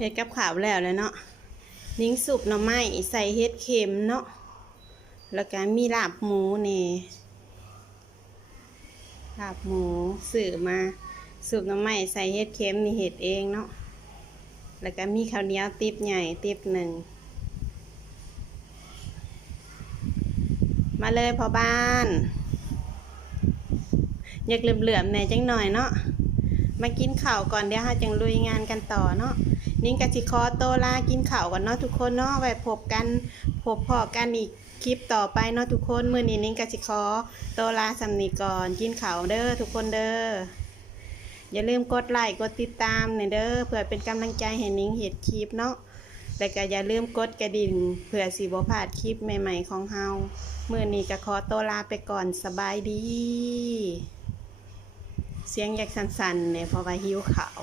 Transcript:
เฮ็ดกับข้าวแล้วเนาะนิ้งสุปหน่อไม้ใส่เฮ็ดเข็มเนาะแล้วก็มีลาบหมูนี่ลาบหมูซื้อมาสุปหน่อไม้ใส่เฮ็ดเข็มนี่เฮ็ดเองเนาะแล้วก็มีข้าวเหนียวติ๊บใหญ่ติ๊บหนึ่งมาเลยพ่อบ้านอยากเหลื่อมๆแหน่จังหน่อยเนาะมากินข้าวก่อนเดี๋ยวเราจังลุยงานกันต่อเนาะนิ้งกะสิขอโตลากินข้าวก่อนเนาะทุกคนเนาะไว้พบพอกันอีกคลิปต่อไปเนาะทุกคนมื้อนี้นิ้งกะสิขอโตลาสำนีก่อนกินข้าวเด้อทุกคนเด้ออย่าลืมกดไลค์กดติดตามเด้อเพื่อเป็นกำลังใจให้นิ้งเฮ็ดคลิปเนาะแล้วก็อย่าลืมกดกระดิ่งเพื่อสิบ่พลาดคลิปใหม่ๆของเฮามื้อนี้ก็ขอโตลาไปก่อนสบายดีเสียงอยากสั่นๆเนี่ยเพราะว่าหิวข้าว